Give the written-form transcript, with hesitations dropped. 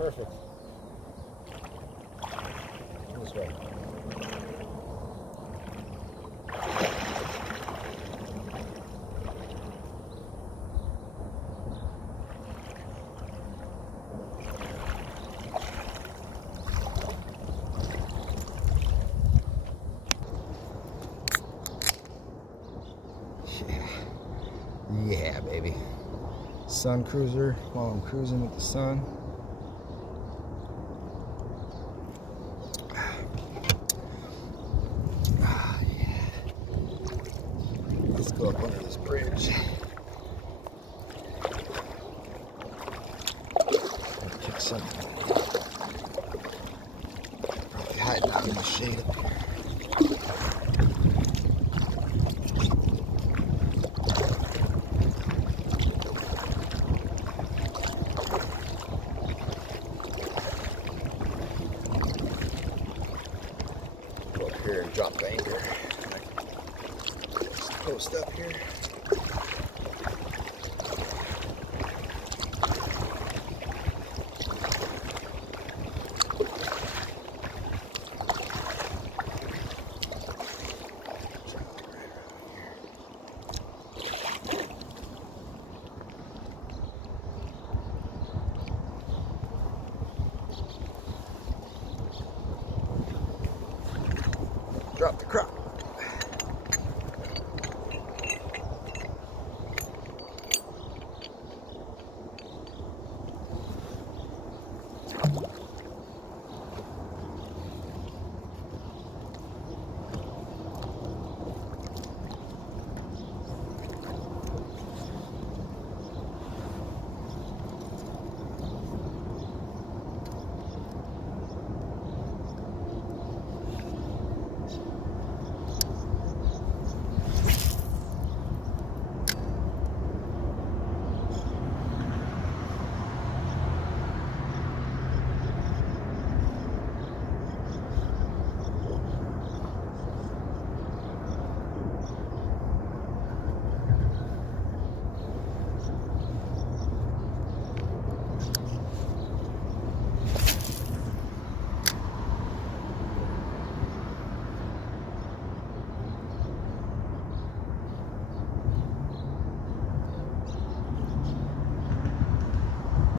Perfect. This way. Yeah, baby. Sun cruiser while I'm cruising with the sun. Ah, yeah. Let's go up under this bridge. Pick something. Probably hiding out in the shade up here. Go up here and drop the anchor. Just post up here.